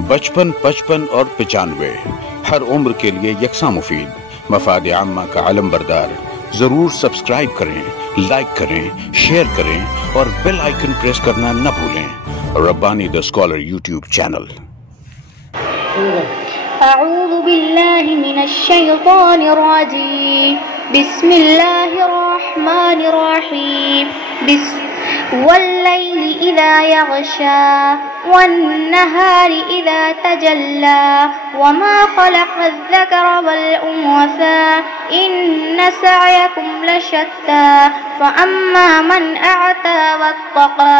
बचपन, 55 और 95 हर उम्र के लिए यकसा मुफीद। मफाद आम्मा का अलम बरदार। जरूर सब्सक्राइब करें, लाइक करें, शेयर करें और बेल आइकन प्रेस करना न भूलें। Rabbani the scholar YouTube channel. अऊज़ु बिल्लाहि मिनश शैतानिर रजीम। बिस्मिल्लाहिर रहमानिर रहीम। वल्लैलि इज़ा यग़शा वन्नहारि इज़ा तजल्ला वमा खलक़ज़ ज़करा वल उन्सा इन्न सअयकुम लशत्ता फ़अम्मा मन अअता वत्तक़ा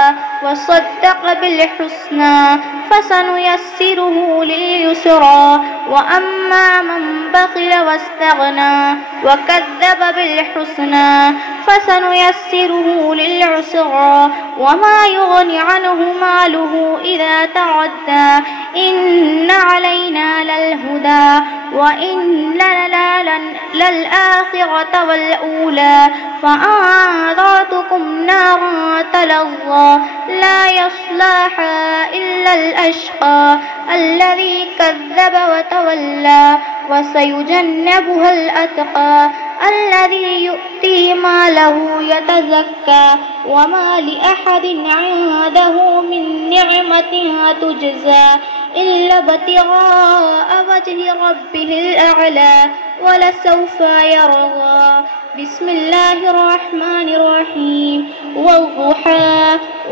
वसद्दक़ बिलहुस्ना फसनुयस्सिरुहु लिलयुस्रा वअम्मा मन बख़िल वस्तग़ना वकज़्ज़ब बिलहुस्ना फसनुयस्सिरुहु लिलउस्रा वमा युग़नि अन्हु मालुहु इज़ा तग़द्दा इन्न अलैना ललहुदा व इन्न लना ललआखिरत वलऊला फ़अन्ज़रतुकुम नारन तलज़्ज़ा ला यस्लाहा इल्लल अश्क़ा अल्लज़ी कज़्ज़ब वतवल्ला वसयुजन्नबुहल अत्क़ा अल्लज़ी यु'ती मालहु यतज़क्का वमा लिअहदिन इंदहु मिन निअमतिन तुजज़ा इल्ला इब्तिग़ाअ वज्हि रब्बिहिल अअला वलसौफ़ यरज़ा। बिस्मिल्लाहिर रहमानिर रहीम। वद्दुहा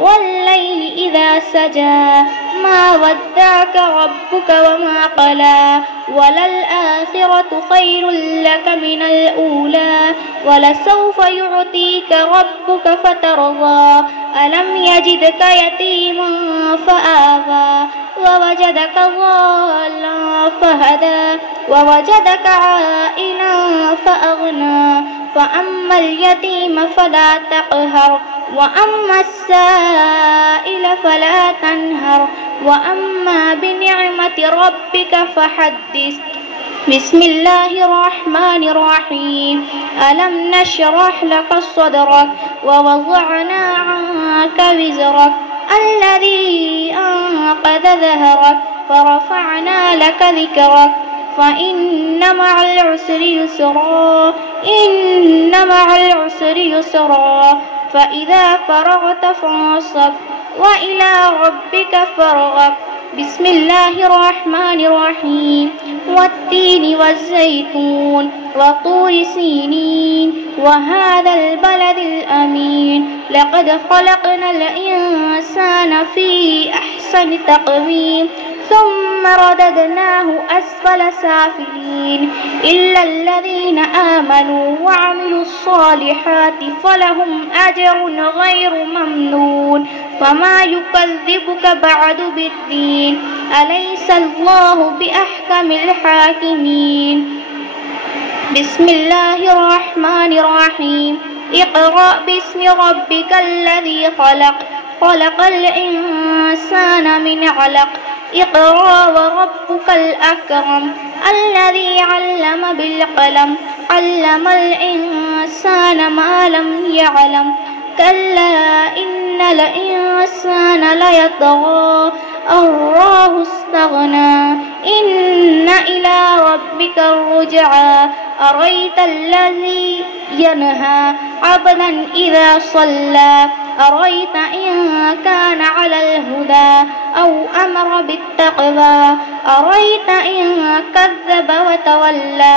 वल्लैलि इज़ा सजा मा वद्दअक रब्बुक वमा क़ला वललआखिरतु खैरुल लक मिनल ऊला वलसौफ़ यु'तीक रब्बुक फ़तर्ज़ा अलम यजिदक यतीमन फ़आवा ववजदक ज़ाल्लन फ़हदा ववजदक आइलन फ़अग़ना फ़अम्मल यतीम फ़ला तक़हर वअम्मा अस्साइल फ़ला तन्हर वअम्मा बिनिअमति रब्बिक फ़हद्दिस। बिस्मिल्लाहिर रहमानिर रहीम। अलम नशरह लक सदरक ववज़अना अन्क विज़रक अल्लज़ी अन्क़ज़ ज़हरक फ़रफ़अना लक ज़िक्रक फ़इन्न मअल उसरि युस्रा इन्न मअल उसरि युस्रा फ़इज़ा फ़रग़त फ़ंसब वइला रब्बिक फ़रग़ब। बिस्मिल्लाहिर रहमानिर रहीम। वत्तीनि वज़्ज़ैतून वतूरि सीनीन वहाज़ल बलदिल अमीन लक़द ख़लक़नल इंसान फ़ी अहसनि तक़वीम सुम्मा रददनाहु अस्फ़ल साफ़िलीन इल्लल्लज़ीना आमनू वअमिलुस्सालिहाति फ़लहुम अज्रुन ग़ैरु ममनून फ़मा युकज़्ज़िबुक बअदु बिद्दीन अलैसल्लाहु बिअहकमिल हाकिमीन। बिस्मिल्लाहिर रहमानिर रहीम। इक़रा बिस्मि रब्बिकल्लज़ी ख़लक़ ख़लक़ल इंसाना मिन अलक़ इक़रा वरब्बुकल अकरम अल्लज़ी अल्लम बिलक़लम अल्लमल इंसाना मा लम यअलम कल्ला इन्नल इंसाना लयतग़ा अर्राहु इस्तग़ना इन्न इला रब्बिकर रुजआ अरअयतल्लज़ी यनहा अबदन इज़ा सल्ला अरअयत इन कान अलल हुदा औ अमर बित्तक़वा अरअयत इन कज़्ज़ब वतवल्ला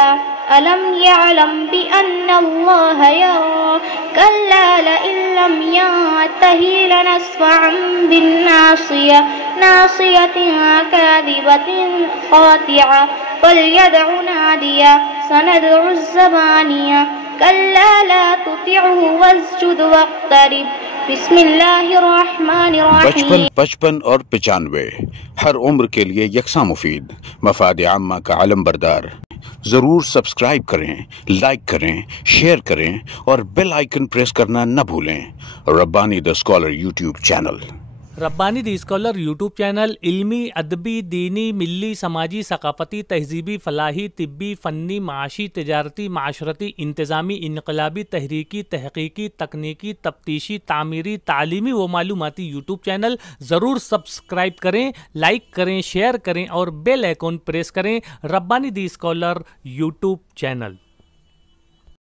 अलम यअलम बिअन्नल्लाह यरा कल्ला लइन लम यंतहि लनस्फ़अन बिन्नासिया नासियतिन काज़िबतिन ख़ातिआ फ़ल्यदअ नादिया सनदअ ज़बानिया कल्ला ला तुतिअहु वस्जुद वक़्तरिब। बिस्मिल्लाहिर रहमानिर रहीम। बचपन, 55 और 95 हर उम्र के लिए यकसा मुफीद। मफाद आम्मा का अलम बरदार। जरूर सब्सक्राइब करें, लाइक करें, शेयर करें और बेल आइकन प्रेस करना न भूलें। Rabbani the scholar YouTube channel. Rabbani the scholar YouTube channel इल्मी, अदबी, दीनी, मिली, समाजी, सकाफती, तहजीबी, फलाही, तिब्बी, फ़न्नी, माशी, तिजारती, माशरती, इंतज़ामी, इनकलाबी, तहरीकी, तहकीकी, तकनीकी, तफ्तीशी, तामीरी, तालीमी व मालूमाती यूट्यूब चैनल ज़रूर सब्सक्राइब करें, लाइक करें, शेयर करें और बेल आइकॉन प्रेस करें। Rabbani the scholar YouTube channel.